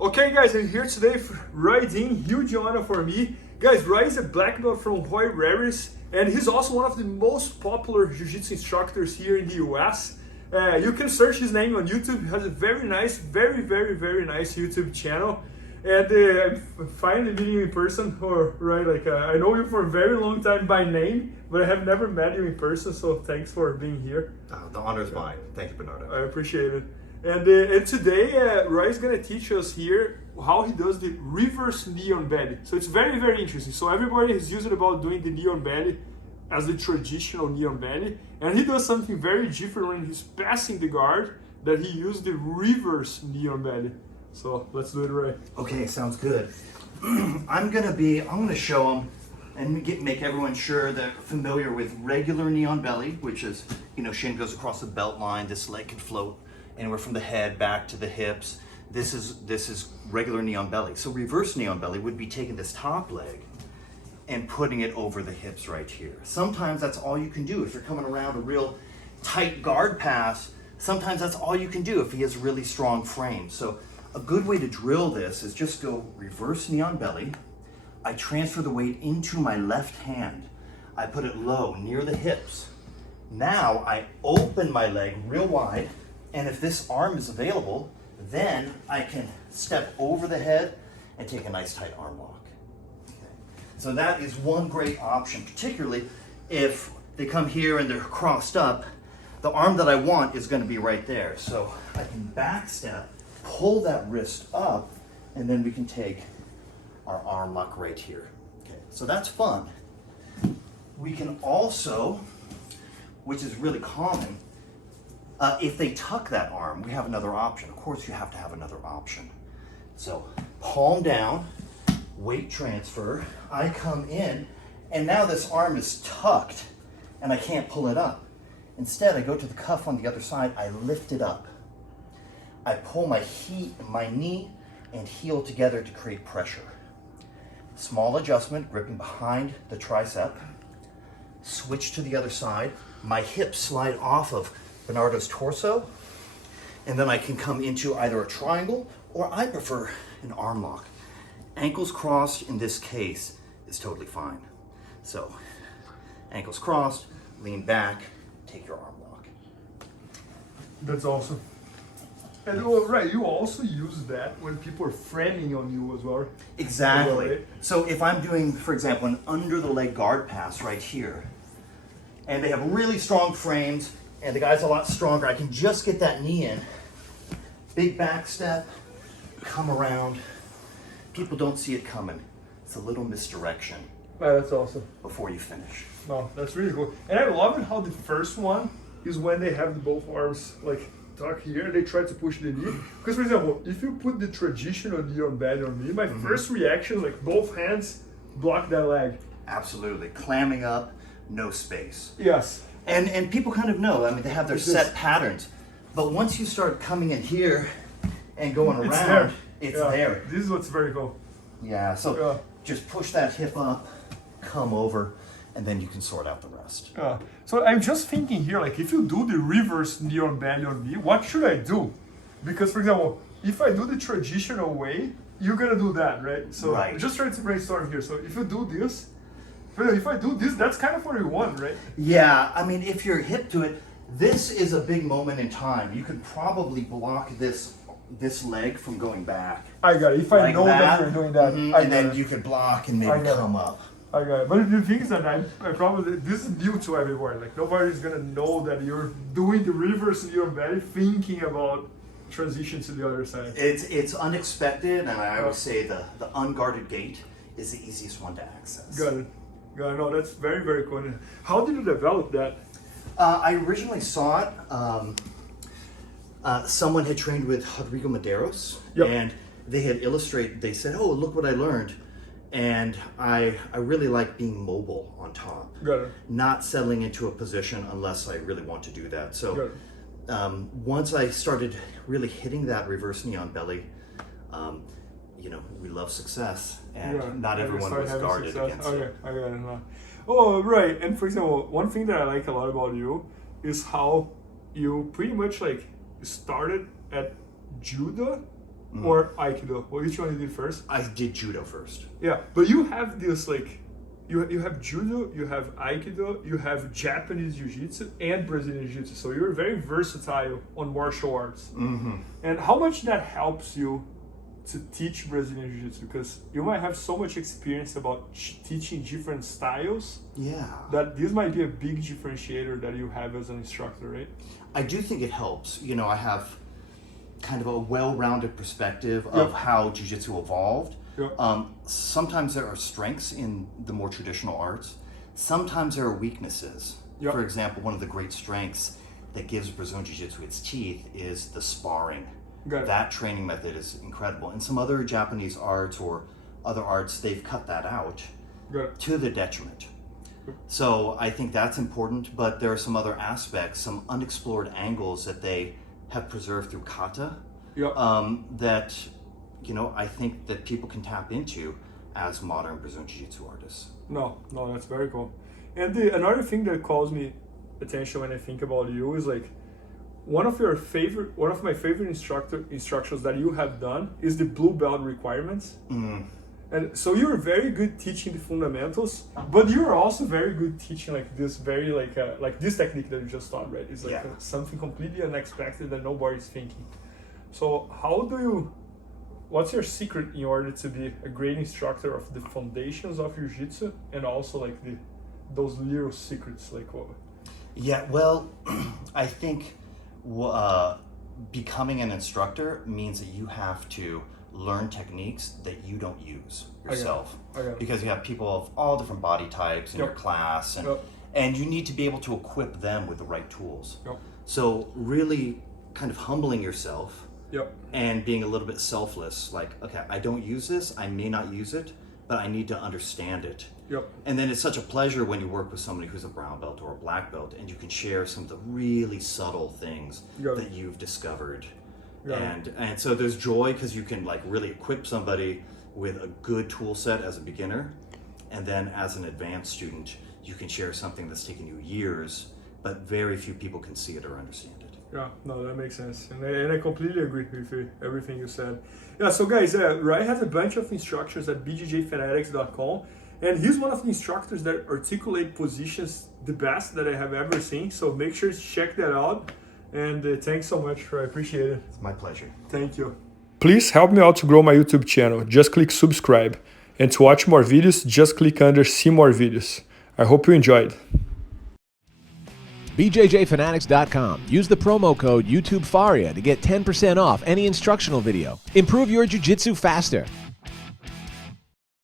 Okay guys, I'm here today for Roy Dean, huge honor for me. Guys, Roy is a black belt from Roy Rares, and he's also one of the most popular Jiu-Jitsu instructors here in the US. You can search his name on YouTube. He has a very nice, very nice YouTube channel. And I'm finally meeting you in person, or right, I know you for a very long time by name, but I have never met you in person, so thanks for being here. The honor is mine. Thank you, Bernardo. I appreciate it. And today, Roy is going to teach us here how he does the reverse knee on belly. So it's very interesting. So everybody is used about doing the knee on belly as the traditional knee on belly. And he does something very different when he's passing the guard, that he used the reverse knee on belly. So let's do it, Roy. Okay, sounds good. I'm gonna show them and make everyone sure they're familiar with regular knee on belly, which is, shin goes across the belt line, this leg can float anywhere from the head back to the hips. This is regular knee on belly. So reverse knee on belly would be taking this top leg and putting it over the hips right here. Sometimes that's all you can do if you're coming around a real tight guard pass. Sometimes that's all you can do if he has a really strong frame. So a good way to drill this is just go reverse knee on belly. I transfer the weight into my left hand. I put it low, near the hips. Now I open my leg real wide, and if this arm is available, then I can step over the head and take a nice tight arm lock. Okay. So that is one great option, particularly if they come here and they're crossed up. The arm that I want is going to be right there. So I can back step, pull that wrist up, and then we can take our arm lock right here. Okay, so that's fun. We can also, which is really common, if they tuck that arm, we have another option. Of course, you have to have another option. So palm down, weight transfer. I come in, and now this arm is tucked, and I can't pull it up. Instead, I go to the cuff on the other side. I lift it up. I pull my knee and heel together to create pressure. Small adjustment, gripping behind the tricep. Switch to the other side. My hips slide off of Bernardo's torso, and then I can come into either a triangle, or I prefer an arm lock. Ankles crossed in this case is totally fine. So ankles crossed, lean back, take your arm lock. That's awesome. And right, you also use that when people are framing on you as well. Exactly. Right? So if I'm doing, for example, an under the leg guard pass right here, and they have really strong frames, and the guy's a lot stronger, I can just get that knee in. Big back step, come around. People don't see it coming. It's a little misdirection. Oh, that's awesome. Before you finish. No, that's really cool. And I love it how the first one is when they have both arms tuck here, they try to push the knee. Because for example, if you put the traditional knee on belly on me, my first reaction is both hands block that leg. Absolutely. Clamming up, no space. Yes. And people kind of know, they have their set patterns. But once you start coming in here and going around, it's there. This is what's very cool. Yeah, so just push that hip up, come over, and then you can sort out the rest. So I'm just thinking here, if you do the reverse knee on belly on me, what should I do? Because for example, if I do the traditional way, you're gonna do that, right? So just trying to brainstorm here. So if you do this, if I do this, that's kind of what you want, right? Yeah, if you're hip to it, this is a big moment in time. You could probably block this leg from going back. I got it. If I know that you're doing that, and then you could block and maybe come up. I got it. But the thing is that I probably, this is new to everyone. Nobody's gonna know that you're doing the reverse knee on belly, thinking about transition to the other side. It's unexpected, and I always say the unguarded gate is the easiest one to access. Got it. No, that's very cool. How did you develop that? I originally saw it. Someone had trained with Rodrigo Medeiros, and they had illustrated. They said, "Oh, look what I learned," and I really like being mobile on top. Got it. Not settling into a position unless I really want to do that. So once I started really hitting that reverse knee on belly, we love success, and not everyone was guarded against it. I got it. Oh, right. And for example, one thing that I like a lot about you is how you pretty much started at judo or Aikido? Well, which one you did first? I did judo first. Yeah, but you have this like, you have judo, you have Aikido, you have Japanese Jiu-Jitsu and Brazilian Jiu-Jitsu. So you're very versatile on martial arts. And how much that helps you to teach Brazilian Jiu-Jitsu? Because you might have so much experience about teaching different styles. Yeah. That this might be a big differentiator that you have as an instructor, right? I do think it helps. You know, I have kind of a well-rounded perspective of how Jiu-Jitsu evolved. Sometimes there are strengths in the more traditional arts. Sometimes there are weaknesses. For example, one of the great strengths that gives Brazilian Jiu-Jitsu its teeth is the sparring. That training method is incredible. In some other Japanese arts or other arts, they've cut that out to the detriment. So I think that's important, but there are some other aspects, some unexplored angles that they have preserved through kata that, you know, I think that people can tap into as modern Brazilian Jiu-Jitsu artists. No, that's very cool. And another thing that calls me attention when I think about you is like, one of my favorite instructions that you have done is the blue belt requirements. And so you're very good teaching the fundamentals, but you're also very good teaching like this very like this technique that you just taught, right? It's like something completely unexpected that nobody's thinking. So what's your secret in order to be a great instructor of the foundations of Jiu-Jitsu and also like those little secrets like what? Yeah, well, I think becoming an instructor means that you have to learn techniques that you don't use yourself. Because you have people of all different body types in your class, and you need to be able to equip them with the right tools. So really kind of humbling yourself and being a little bit selfless, like, okay, I don't use this, I may not use it, but I need to understand it. And then it's such a pleasure when you work with somebody who's a brown belt or a black belt and you can share some of the really subtle things that you've discovered. And so there's joy because you can like really equip somebody with a good tool set as a beginner, and then as an advanced student you can share something that's taken you years but very few people can see it or understand it. Yeah, no, that makes sense, and I completely agree with everything you said. Yeah, so guys, Rai has a bunch of instructors at bjjfanatics.com, and he's one of the instructors that articulate positions the best that I have ever seen, so make sure to check that out. And thanks so much, I appreciate it. It's my pleasure. Thank you. Please help me out to grow my YouTube channel. Just click subscribe. And to watch more videos, just click under see more videos. I hope you enjoyed. BJJFanatics.com. Use the promo code YouTube Faria to get 10% off any instructional video. Improve your jiu-jitsu faster.